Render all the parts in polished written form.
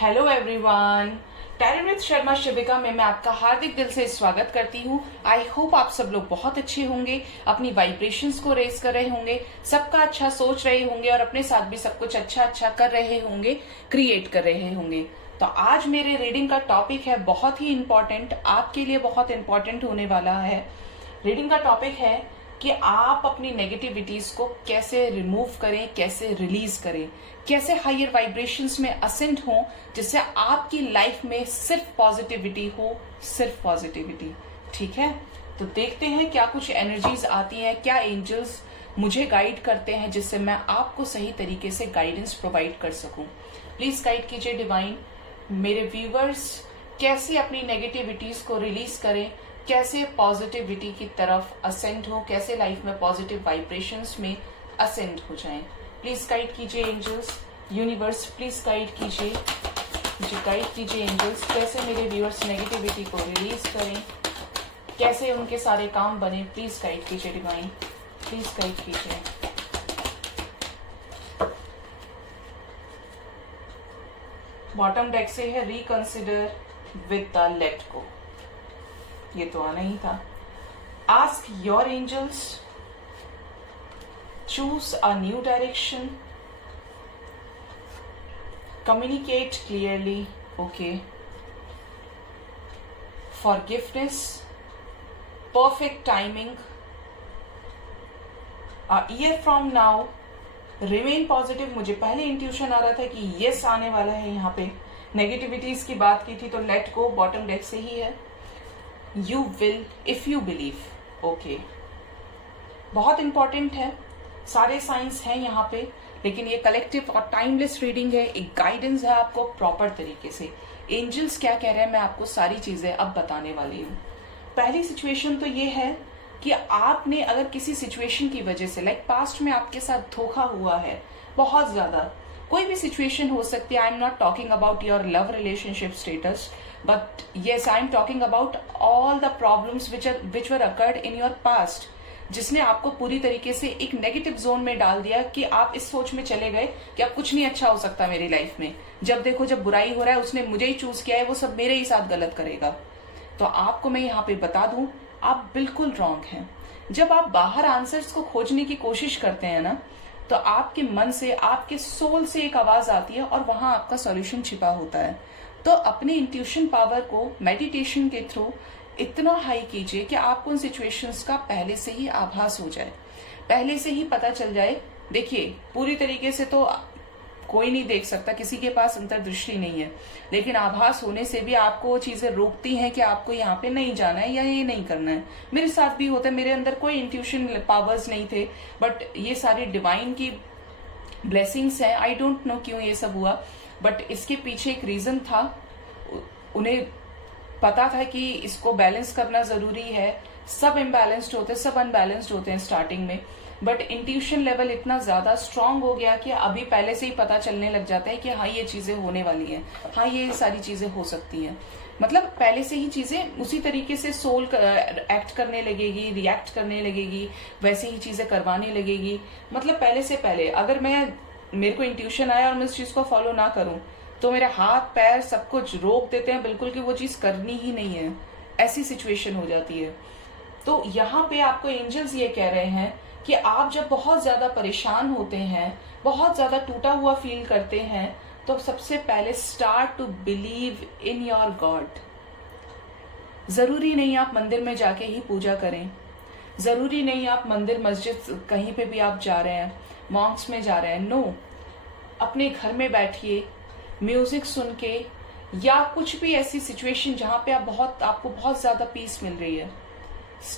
Hello everyone, tarot Sharma शिविका में मैं आपका हार्दिक दिल से स्वागत करती हूँ। आई होप आप सब लोग बहुत अच्छे होंगे, अपनी वाइब्रेशंस को रेज कर रहे होंगे, सबका अच्छा सोच रहे होंगे और अपने साथ भी सब कुछ अच्छा कर रहे होंगे, क्रिएट कर रहे होंगे। तो आज मेरे रीडिंग का टॉपिक है बहुत ही इम्पोर्टेंट, आपके लिए बहुत इम्पोर्टेंट होने वाला है। रीडिंग का टॉपिक है कि आप अपनी नेगेटिविटीज को कैसे रिमूव करें, कैसे रिलीज करें, कैसे हायर वाइब्रेशंस में असेंड हो, जिससे आपकी लाइफ में सिर्फ पॉजिटिविटी हो, सिर्फ पॉजिटिविटी। ठीक है, तो देखते हैं क्या कुछ एनर्जीज आती हैं, क्या एंजल्स मुझे गाइड करते हैं जिससे मैं आपको सही तरीके से गाइडेंस प्रोवाइड कर सकूं। प्लीज गाइड कीजिए डिवाइन। मेरे व्यूवर्स कैसे अपनी नेगेटिविटीज को रिलीज करें, कैसे पॉजिटिविटी की तरफ असेंड हो, कैसे लाइफ में पॉजिटिव वाइब्रेशंस में असेंड हो जाएं। प्लीज गाइड कीजिए एंजल्स, यूनिवर्स प्लीज गाइड कीजिए, मुझे गाइड कीजिए एंजल्स, कैसे मेरे व्यूअर्स नेगेटिविटी को रिलीज करें, कैसे उनके सारे काम बने। प्लीज गाइड कीजिए डिवाइन, प्लीज गाइड कीजिए। बॉटम डेक से है reconsider with the let go, ये तो आना ही था। Ask your angels, choose a new direction, communicate clearly, okay, forgiveness, perfect timing, a year from now, remain positive. मुझे पहले इंट्यूशन आ रहा था कि यस आने वाला है, यहाँ पे नेगेटिविटीज की बात की थी तो लेट गो बॉटम डेक से ही है। You will if you believe, okay, बहुत इंपॉर्टेंट है। सारे साइंस हैं यहाँ पे, लेकिन ये कलेक्टिव और टाइमलेस रीडिंग है, एक गाइडेंस है आपको प्रॉपर तरीके से। एंजल्स क्या कह रहे हैं मैं आपको सारी चीजें अब बताने वाली हूँ। पहली सिचुएशन तो ये है कि आपने अगर किसी सिचुएशन की वजह से, लाइक पास्ट में आपके साथ धोखा हुआ है बहुत ज्यादा, कोई भी सिचुएशन हो सकती है। I am not talking about your love relationship status, but yes, I am talking about all the problems which were occurred in your past, जिसने आपको पूरी तरीके से एक नेगेटिव जोन में डाल दिया कि आप इस सोच में चले गए कि अब कुछ नहीं अच्छा हो सकता मेरी लाइफ में। जब देखो जब बुराई हो रहा है, उसने मुझे ही चूज किया है, वो सब मेरे ही साथ गलत करेगा। तो आपको मैं यहाँ पे बता दूं, आप बिल्कुल रॉन्ग हैं। जब आप बाहर आंसर्स को खोजने की कोशिश करते हैं ना, तो आपके मन से, आपके सोल से एक आवाज आती है और वहां आपका सॉल्यूशन छिपा होता है। तो अपने इंट्यूशन पावर को मेडिटेशन के थ्रू इतना हाई कीजिए कि आपको उन सिचुएशंस का पहले से ही आभास हो जाए, पहले से ही पता चल जाए। देखिए, पूरी तरीके से तो कोई नहीं देख सकता, किसी के पास अंतर्दृष्टि नहीं है, लेकिन आभास होने से भी आपको वो चीजें रोकती हैं कि आपको यहाँ पे नहीं जाना है या ये नहीं करना है। मेरे साथ भी होता है, मेरे अंदर कोई इंट्यूशन पावर्स नहीं थे, बट ये सारी डिवाइन की ब्लेसिंग्स हैं। आई डोंट नो क्यों ये सब हुआ, बट इसके पीछे एक रीजन था। उन्हें पता था कि इसको बैलेंस करना जरूरी है। सब इम्बैलेंस्ड होते, सब अनबैलेंस्ड होते हैं स्टार्टिंग में, बट इंट्यूशन लेवल इतना ज्यादा स्ट्रांग हो गया कि अभी पहले से ही पता चलने लग जाता है कि हाँ ये चीजें होने वाली हैं, हाँ ये सारी चीजें हो सकती हैं। मतलब पहले से ही चीजें उसी तरीके से सोल एक्ट करने लगेगी, रिएक्ट करने लगेगी, वैसे ही चीजें करवाने लगेगी। मतलब पहले से पहले अगर मेरे को इंट्यूशन आया और मैं उस चीज को फॉलो ना करूं, तो मेरे हाथ पैर सब कुछ रोक देते हैं बिल्कुल कि वो चीज करनी ही नहीं है। ऐसी सिचुएशन हो जाती है। तो यहाँ पे आपको एंजल्स ये कह रहे हैं कि आप जब बहुत ज्यादा परेशान होते हैं, बहुत ज्यादा टूटा हुआ फील करते हैं, तो सबसे पहले start to believe in your God. जरूरी नहीं आप मंदिर में जाके ही पूजा करें, जरूरी नहीं आप मंदिर मस्जिद कहीं पे भी आप जा रहे हैं, मॉन्क्स में जा रहे हैं। नो, अपने घर में बैठिए, म्यूजिक सुन के, या कुछ भी ऐसी सिचुएशन जहां पे आपको बहुत ज्यादा पीस मिल रही है,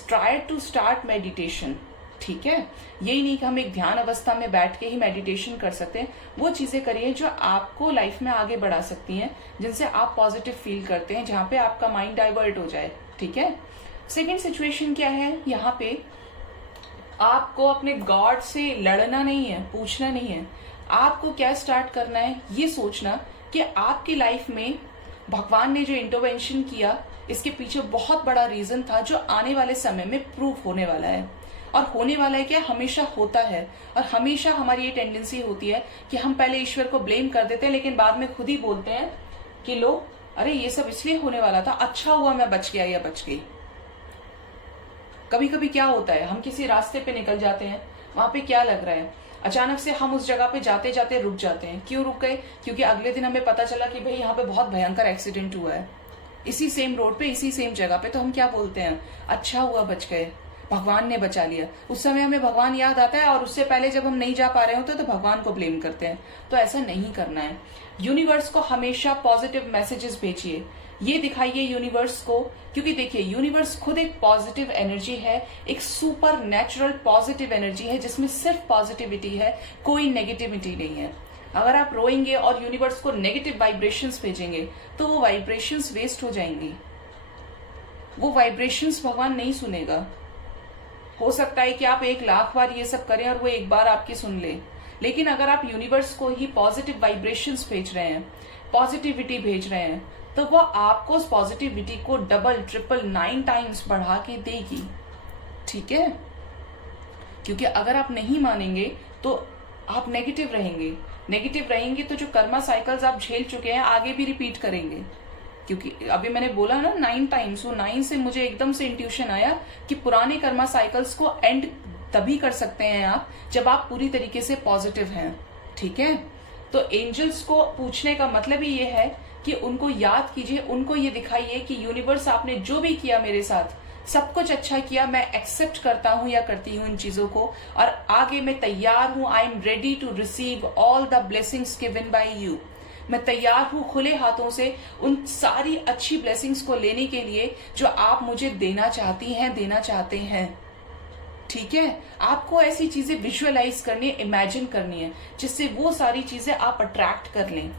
ट्राई टू स्टार्ट मेडिटेशन। ठीक है, यही नहीं कि हम एक ध्यान अवस्था में बैठ के ही मेडिटेशन कर सकते हैं। वो चीजें करिए जो आपको लाइफ में आगे बढ़ा सकती हैं, जिनसे आप पॉजिटिव फील करते हैं, जहां पे आपका माइंड डाइवर्ट हो जाए। ठीक है, सेकेंड सिचुएशन क्या है, यहाँ पे आपको अपने गॉड से लड़ना नहीं है, पूछना नहीं है। आपको क्या स्टार्ट करना है, ये सोचना कि आपकी लाइफ में भगवान ने जो इंटरवेंशन किया, इसके पीछे बहुत बड़ा रीजन था जो आने वाले समय में प्रूफ होने वाला है। और होने वाला है क्या, हमेशा होता है। और हमेशा हमारी ये टेंडेंसी होती है कि हम पहले ईश्वर को ब्लेम कर देते हैं, लेकिन बाद में खुद ही बोलते हैं कि लो, अरे ये सब इसलिए होने वाला था, अच्छा हुआ मैं बच गया या बच गई। कभी कभी क्या होता है, हम किसी रास्ते पे निकल जाते हैं, वहां पे क्या लग रहा है, अचानक से हम उस जगह पे जाते जाते रुक जाते हैं। क्यों रुक गए? क्योंकि अगले दिन हमें पता चला कि भाई यहाँ पे बहुत भयंकर एक्सीडेंट हुआ है, इसी सेम रोड पे, इसी सेम जगह पे। तो हम क्या बोलते हैं, अच्छा हुआ बच गए, भगवान ने बचा लिया। उस समय हमें भगवान याद आता है, और उससे पहले जब हम नहीं जा पा रहे होते तो भगवान को ब्लेम करते हैं। तो ऐसा नहीं करना है। यूनिवर्स को हमेशा पॉजिटिव मैसेजेस भेजिए, ये दिखाइए यूनिवर्स को, क्योंकि देखिए यूनिवर्स खुद एक पॉजिटिव एनर्जी है, एक सुपर नेचुरल पॉजिटिव एनर्जी है, जिसमें सिर्फ पॉजिटिविटी है, कोई नेगेटिविटी नहीं है। अगर आप रोएंगे और यूनिवर्स को नेगेटिव वाइब्रेशंस भेजेंगे तो वो वाइब्रेशंस वेस्ट हो जाएंगी, वो वाइब्रेशंस भगवान नहीं सुनेगा। हो सकता है कि आप 1,00,000 बार ये सब करें और वो एक बार आपकी सुन ले, लेकिन अगर आप यूनिवर्स को ही पॉजिटिव वाइब्रेशंस भेज रहे हैं, पॉजिटिविटी भेज रहे हैं, तो वो आपको उस पॉजिटिविटी को डबल, ट्रिपल, 9 टाइम्स बढ़ा के देगी। ठीक है? क्योंकि अगर आप नहीं मानेंगे तो आप नेगेटिव रहेंगे, नेगेटिव रहेंगे तो जो कर्मा साइकिल्स आप झेल चुके हैं आगे भी रिपीट करेंगे। क्योंकि अभी मैंने बोला ना 9 टाइम्स, वो 9 से मुझे एकदम से इंट्यूशन आया कि पुराने कर्मा साइकिल्स को एंड तभी कर सकते हैं आप जब आप पूरी तरीके से पॉजिटिव हैं। ठीक है? तो एंजल्स को पूछने का मतलब ही ये है कि उनको याद कीजिए, उनको ये दिखाइए कि यूनिवर्स आपने जो भी किया मेरे साथ, सब कुछ अच्छा किया, मैं एक्सेप्ट करता हूं या करती हूं इन चीजों को, और आगे मैं तैयार हूं। I am ready to receive all the blessings given by you. मैं तैयार हूं खुले हाथों से उन सारी अच्छी ब्लेसिंग्स को लेने के लिए जो आप मुझे देना चाहती हैं, देना चाहते हैं। ठीक है? आपको ऐसी चीजें विजुअलाइज करनी है, इमेजिन करनी है, जिससे वो सारी चीजें आप अट्रैक्ट कर लें।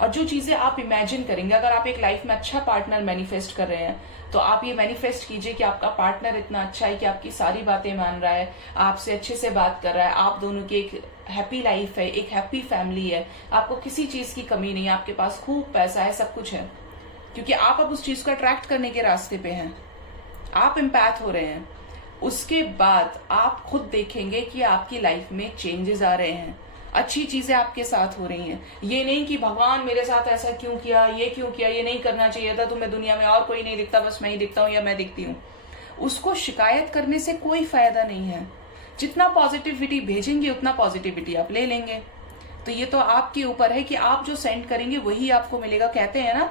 और जो चीजें आप इमेजिन करेंगे, अगर आप एक लाइफ में अच्छा पार्टनर मैनिफेस्ट कर रहे हैं तो आप ये मैनिफेस्ट कीजिए कि आपका पार्टनर इतना अच्छा है कि आपकी सारी बातें मान रहा है, आपसे अच्छे से बात कर रहा है, आप दोनों की एक हैप्पी लाइफ है, एक हैप्पी फैमिली है, आपको किसी चीज की कमी नहीं है, आपके पास खूब पैसा है, सब कुछ है। क्योंकि आप अब उस चीज को अट्रैक्ट करने के रास्ते पे हैं, आप इम्पैथ हो रहे हैं। उसके बाद आप खुद देखेंगे कि आपकी लाइफ में चेंजेस आ रहे हैं, अच्छी चीजें आपके साथ हो रही हैं। ये नहीं कि भगवान मेरे साथ ऐसा क्यों किया, ये क्यों किया, ये नहीं करना चाहिए था, तुम्हें दुनिया में और कोई नहीं दिखता, बस मैं ही दिखता हूँ या मैं दिखती हूँ। उसको शिकायत करने से कोई फायदा नहीं है। जितना पॉजिटिविटी भेजेंगे उतना पॉजिटिविटी आप ले लेंगे। तो ये तो आपके ऊपर है कि आप जो सेंड करेंगे वही आपको मिलेगा। कहते हैं ना,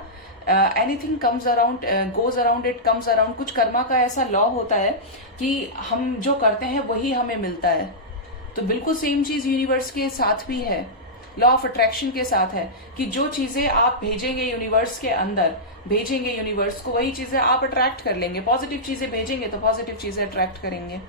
anything comes around goes around, it comes around. कुछ कर्मा का ऐसा लॉ होता है कि हम जो करते हैं वही हमें मिलता है। तो बिल्कुल सेम चीज यूनिवर्स के साथ भी है, लॉ ऑफ अट्रैक्शन के साथ है कि जो चीजें आप भेजेंगे यूनिवर्स के अंदर, भेजेंगे यूनिवर्स को, वही चीजें आप अट्रैक्ट कर लेंगे। पॉजिटिव चीजें भेजेंगे तो पॉजिटिव चीजें अट्रैक्ट करेंगे,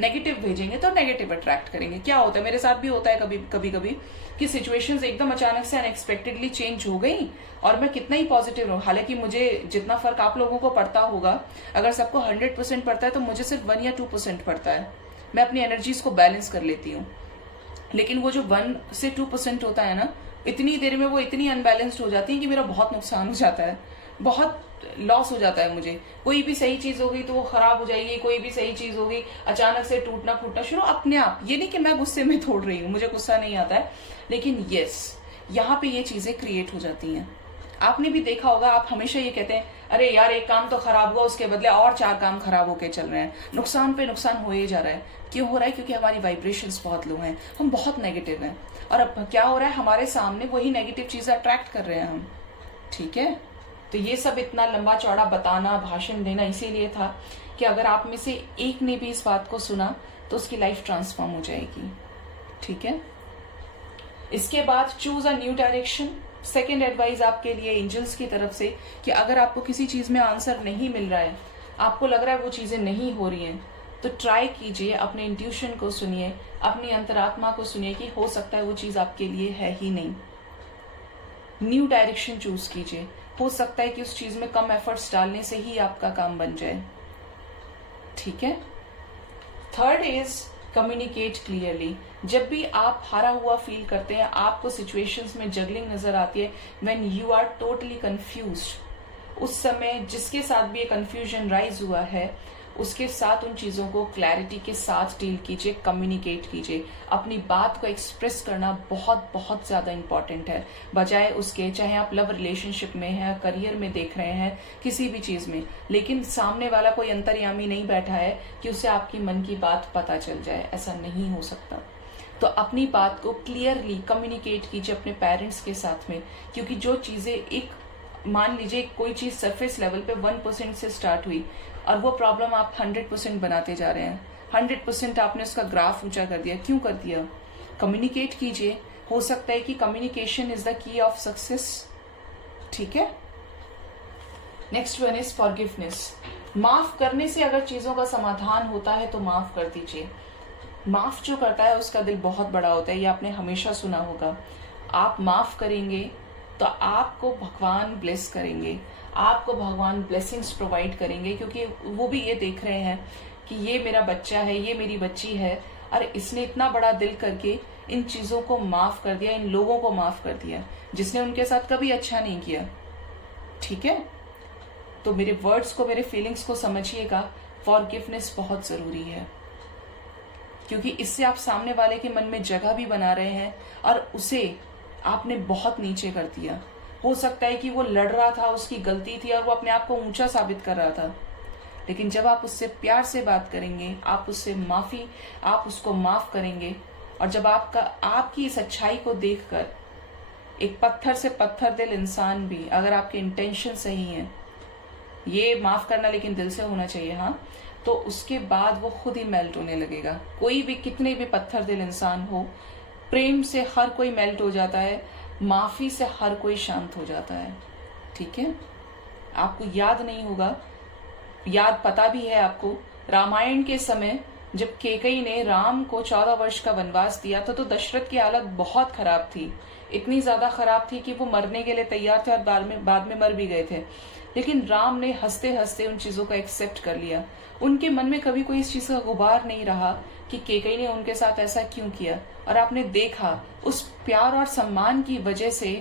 नेगेटिव भेजेंगे तो नेगेटिव अट्रैक्ट करेंगे। क्या होता है, मेरे साथ भी होता है कभी कभी कि सिचुएशंस एकदम अचानक से अनएक्सपेक्टेडली चेंज हो गई और मैं कितना ही पॉजिटिव रहूं, हालांकि मुझे जितना फर्क आप लोगों को पड़ता होगा, अगर सबको 100% पड़ता है तो मुझे सिर्फ 1 या 2% पड़ता है। मैं अपनी एनर्जीज को बैलेंस कर लेती हूँ, लेकिन वो जो 1 से 2% होता है ना, इतनी देर में वो इतनी अनबैलेंस्ड हो जाती है कि मेरा बहुत नुकसान हो जाता है, बहुत लॉस हो जाता है मुझे। कोई भी सही चीज होगी तो वो खराब हो जाएगी, कोई भी सही चीज होगी अचानक से टूटना फूटना शुरू अपने आप। ये नहीं कि मैं गुस्से में तोड़ रही हूँ, मुझे गुस्सा नहीं आता है, लेकिन यस, यहाँ पे ये चीजें क्रिएट हो जाती हैं। आपने भी देखा होगा, आप हमेशा ये कहते हैं, अरे यार एक काम तो खराब हुआ, उसके बदले और 4 काम खराब होके चल रहे हैं, नुकसान पे नुकसान हो ही जा रहा है। क्यों हो रहा है? क्योंकि हमारी वाइब्रेशंस बहुत लो हैं, हम बहुत नेगेटिव हैं। और अब क्या हो रहा है, हमारे सामने वही नेगेटिव चीजें अट्रैक्ट कर रहे हैं हम। ठीक है? तो ये सब इतना लंबा चौड़ा बताना, भाषण देना इसीलिए था कि अगर आप में से एक ने भी इस बात को सुना तो उसकी लाइफ ट्रांसफॉर्म हो जाएगी। ठीक है? इसके बाद choose a new direction. Second advice आपके लिए एंजल्स की तरफ से कि अगर आपको किसी चीज में आंसर नहीं मिल रहा है, आपको लग रहा है वो चीजें नहीं हो रही हैं, तो ट्राई कीजिए, अपने इंट्यूशन को सुनिए, अपनी अंतरात्मा को सुनिए कि हो सकता है वो चीज आपके लिए है ही नहीं। न्यू डायरेक्शन चूज कीजिए, हो सकता है कि उस चीज में कम एफर्ट्स डालने से ही आपका काम बन जाए। ठीक है? Third is communicate clearly. जब भी आप हारा हुआ फील करते हैं, आपको सिचुएशंस में जगलिंग नजर आती है, when you are totally confused, उस समय जिसके साथ भी ये कंफ्यूजन राइज हुआ है उसके साथ उन चीज़ों को क्लैरिटी के साथ डील कीजिए, कम्युनिकेट कीजिए। अपनी बात को एक्सप्रेस करना बहुत बहुत ज़्यादा इंपॉर्टेंट है, बजाय उसके चाहे आप लव रिलेशनशिप में हैं, करियर में देख रहे हैं, किसी भी चीज़ में, लेकिन सामने वाला कोई अंतर्यामी नहीं बैठा है कि उसे आपकी मन की बात पता चल जाए, ऐसा नहीं हो सकता। तो अपनी बात को क्लियरली कम्युनिकेट कीजिए अपने पेरेंट्स के साथ में, क्योंकि जो चीज़ें एक मान लीजिए कोई चीज़ सरफेस लेवल पे 1% से स्टार्ट हुई और वो प्रॉब्लम आप 100% बनाते जा रहे हैं, 100% आपने उसका ग्राफ ऊंचा कर दिया। क्यों कर दिया? कम्युनिकेट कीजिए। हो सकता है कि communication is the key of success. ठीक है। Next one is forgiveness. माफ करने से अगर चीजों का समाधान होता है तो माफ कर दीजिए। माफ जो करता है उसका दिल बहुत बड़ा होता है, ये आपने हमेशा सुना होगा। आप माफ करेंगे तो आपको भगवान ब्लेस करेंगे, आपको भगवान ब्लेसिंग्स प्रोवाइड करेंगे, क्योंकि वो भी ये देख रहे हैं कि ये मेरा बच्चा है, ये मेरी बच्ची है, और इसने इतना बड़ा दिल करके इन चीजों को माफ कर दिया, इन लोगों को माफ कर दिया जिसने उनके साथ कभी अच्छा नहीं किया। ठीक है। तो मेरे वर्ड्स को, मेरे फीलिंग्स को समझिएगा। फॉरगिवनेस बहुत जरूरी है, क्योंकि इससे आप सामने वाले के मन में जगह भी बना रहे हैं और उसे आपने बहुत नीचे कर दिया। हो सकता है कि वो लड़ रहा था, उसकी गलती थी और वो अपने आप को ऊंचा साबित कर रहा था, लेकिन जब आप उससे प्यार से बात करेंगे, आप उसको माफ करेंगे, और जब आपकी इस अच्छाई को देखकर एक पत्थर से पत्थर दिल इंसान भी, अगर आपके इंटेंशन सही हैं, ये माफ करना लेकिन दिल से होना चाहिए, हाँ, तो उसके बाद वो खुद ही मेल्ट होने लगेगा। कोई भी, कितने भी पत्थर दिल इंसान हो, प्रेम से हर कोई मेल्ट हो जाता है, माफी से हर कोई शांत हो जाता है। ठीक है। आपको याद नहीं होगा, याद पता भी है आपको, रामायण के समय जब कैकेयी ने राम को 14 वर्ष का वनवास दिया था तो दशरथ की हालत बहुत खराब थी, इतनी ज्यादा खराब थी कि वो मरने के लिए तैयार थे और बाद में मर भी गए थे। लेकिन राम ने हंसते हंसते उन चीजों को एक्सेप्ट कर लिया। उनके मन में कभी कोई इस चीज का गुबार नहीं रहा कि कैकेयी ने उनके साथ ऐसा क्यों किया। और आपने देखा उस प्यार और सम्मान की वजह से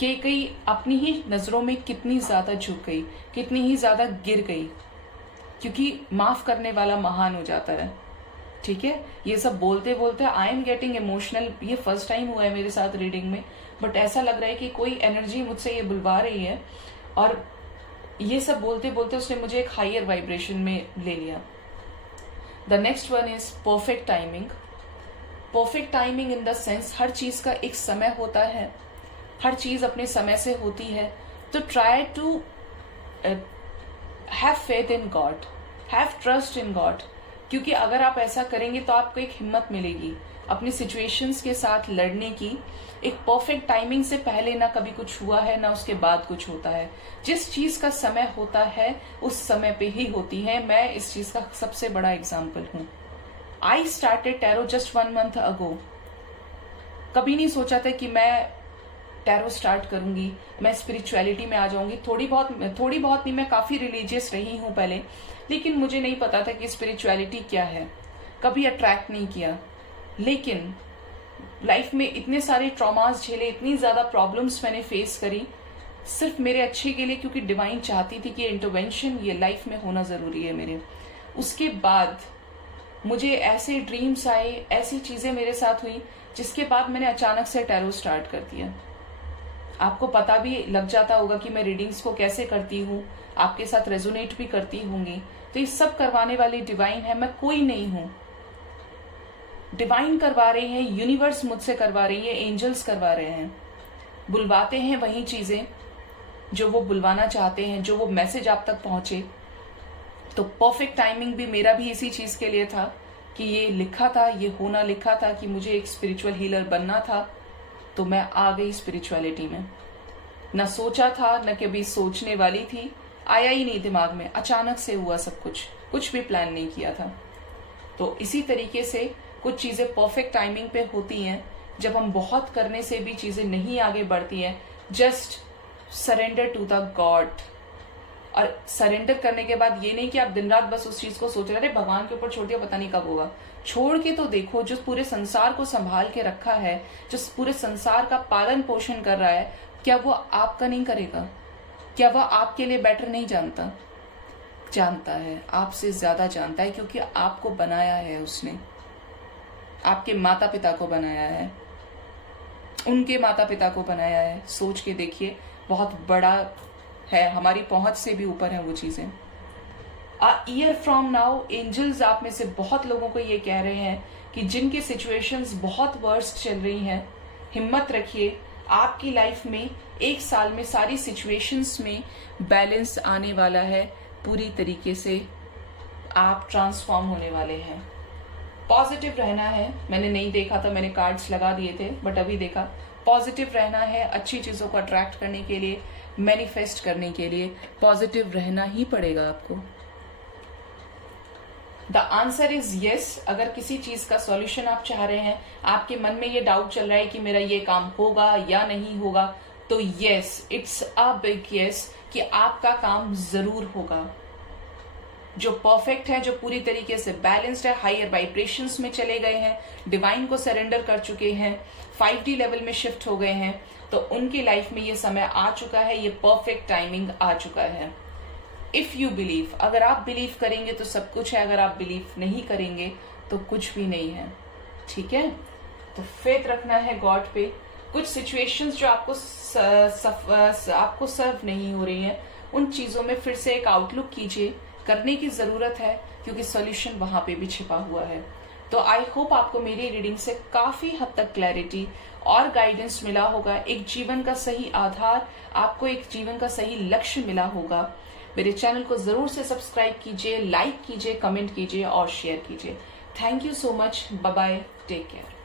कैकेयी अपनी ही नजरों में कितनी ज्यादा झुक गई, कितनी ही ज्यादा गिर गई, क्योंकि माफ करने वाला महान हो जाता है। ठीक है। ये सब बोलते बोलते आई एम गेटिंग इमोशनल। ये फर्स्ट टाइम हुआ है मेरे साथ रीडिंग में, बट ऐसा लग रहा है कि कोई एनर्जी मुझसे ये बुलवा रही है, और ये सब बोलते बोलते उसने मुझे एक हायर वाइब्रेशन में ले लिया। The next one is perfect timing. Perfect timing in the sense, हर चीज का एक समय होता है, हर चीज अपने समय से होती है। तो try to have faith in God, have trust in God, क्योंकि अगर आप ऐसा करेंगे तो आपको एक हिम्मत मिलेगी अपनी सिचुएशंस के साथ लड़ने की। एक परफेक्ट टाइमिंग से पहले ना कभी कुछ हुआ है, ना उसके बाद कुछ होता है। जिस चीज का समय होता है उस समय पे ही होती है। मैं इस चीज का सबसे बड़ा एग्जाम्पल हूं। I started tarot just 1 month अगो। कभी नहीं सोचा था कि मैं टैरो स्टार्ट करूंगी, मैं स्पिरिचुअलिटी में आ जाऊंगी। थोड़ी बहुत नहीं, मैं काफी रिलीजियस रही हूं पहले, लेकिन मुझे नहीं पता था कि स्पिरिचुअलिटी क्या है, कभी अट्रैक्ट नहीं किया। लेकिन लाइफ में इतने सारे ट्रॉमास झेले, इतनी ज्यादा प्रॉब्लम्स मैंने फेस करी, सिर्फ मेरे अच्छे के लिए, क्योंकि डिवाइन चाहती थी कि इंटरवेंशन ये लाइफ में होना जरूरी है मेरे। उसके बाद मुझे ऐसे ड्रीम्स आए, ऐसी चीजें मेरे साथ हुई, जिसके बाद मैंने अचानक से टैरो स्टार्ट कर दिया। आपको पता भी लग जाता होगा कि मैं रीडिंग्स को कैसे करती हूँ, आपके साथ रेजोनेट भी करती होंगी। तो ये सब करवाने वाली डिवाइन है, मैं कोई नहीं हूं। डिवाइन करवा रही है, यूनिवर्स मुझसे करवा रही है, एंजल्स करवा रहे हैं, बुलवाते हैं वही चीजें जो वो बुलवाना चाहते हैं, जो वो मैसेज आप तक पहुंचे। तो परफेक्ट टाइमिंग भी मेरा भी इसी चीज के लिए था कि ये लिखा था, ये होना लिखा था कि मुझे एक स्पिरिचुअल हीलर बनना था। तो मैं आ गई स्पिरिचुअलिटी में। न सोचा था, न कभी सोचने वाली थी, आया ही नहीं दिमाग में, अचानक से हुआ सब कुछ भी प्लान नहीं किया था। तो इसी तरीके से कुछ चीजें परफेक्ट टाइमिंग पे होती हैं। जब हम बहुत करने से भी चीजें नहीं आगे बढ़ती हैं, just surrender to the God. और सरेंडर करने के बाद ये नहीं कि आप दिन रात बस उस चीज को सोच रहे, भगवान के ऊपर छोड़ दिया, पता नहीं कब होगा। छोड़ के तो देखो, जो पूरे संसार को संभाल के रखा है, जो पूरे संसार का पालन पोषण कर रहा है, क्या वो आपका नहीं करेगा? क्या वह आपके लिए बेटर नहीं जानता? जानता है, आपसे ज्यादा जानता है, क्योंकि आपको बनाया है उसने, आपके माता पिता को बनाया है, उनके माता पिता को बनाया है। सोच के देखिए, बहुत बड़ा है, हमारी पहुंच से भी ऊपर है वो चीजें। A year from now angels आप में से बहुत लोगों को ये कह रहे हैं कि जिनकी सिचुएशंस बहुत वर्स्ट चल रही हैं, हिम्मत रखिए, आपकी लाइफ में 1 साल में सारी सिचुएशंस में बैलेंस आने वाला है, पूरी तरीके से आप ट्रांसफॉर्म होने वाले हैं। पॉजिटिव रहना है, मैंने नहीं देखा था, मैंने कार्ड्स लगा दिए थे, बट अभी देखा, पॉजिटिव रहना है, अच्छी चीजों को अट्रैक्ट करने के लिए, मैनिफेस्ट करने के लिए पॉजिटिव रहना ही पड़ेगा आपको। The answer is yes. अगर किसी चीज का सॉल्यूशन आप चाह रहे हैं, आपके मन में ये डाउट चल रहा है कि मेरा ये काम होगा या नहीं होगा, तो yes, it's a big yes कि आपका काम जरूर होगा। जो परफेक्ट है, जो पूरी तरीके से बैलेंस्ड है, हायर वाइब्रेशंस में चले गए हैं, डिवाइन को सरेंडर कर चुके हैं, 5D लेवल में शिफ्ट हो गए हैं, तो उनकी लाइफ में ये समय आ चुका है, ये परफेक्ट टाइमिंग आ चुका है। इफ यू बिलीव, अगर आप बिलीव करेंगे तो सब कुछ है, अगर आप बिलीव नहीं करेंगे तो कुछ भी नहीं है। ठीक है, तो फेथ रखना है गॉड पे। कुछ सिचुएशंस जो आपको सर्व नहीं हो रही हैं, उन चीजों में फिर से एक आउटलुक कीजिए, करने की जरूरत है, क्योंकि सॉल्यूशन वहां पे भी छिपा हुआ है। तो आई होप आपको मेरी रीडिंग से काफी हद तक क्लैरिटी और गाइडेंस मिला होगा, एक जीवन का सही आधार, आपको एक जीवन का सही लक्ष्य मिला होगा। मेरे चैनल को जरूर से सब्सक्राइब कीजिए, लाइक कीजिए, कमेंट कीजिए और शेयर कीजिए। Thank you so much, bye bye, take care.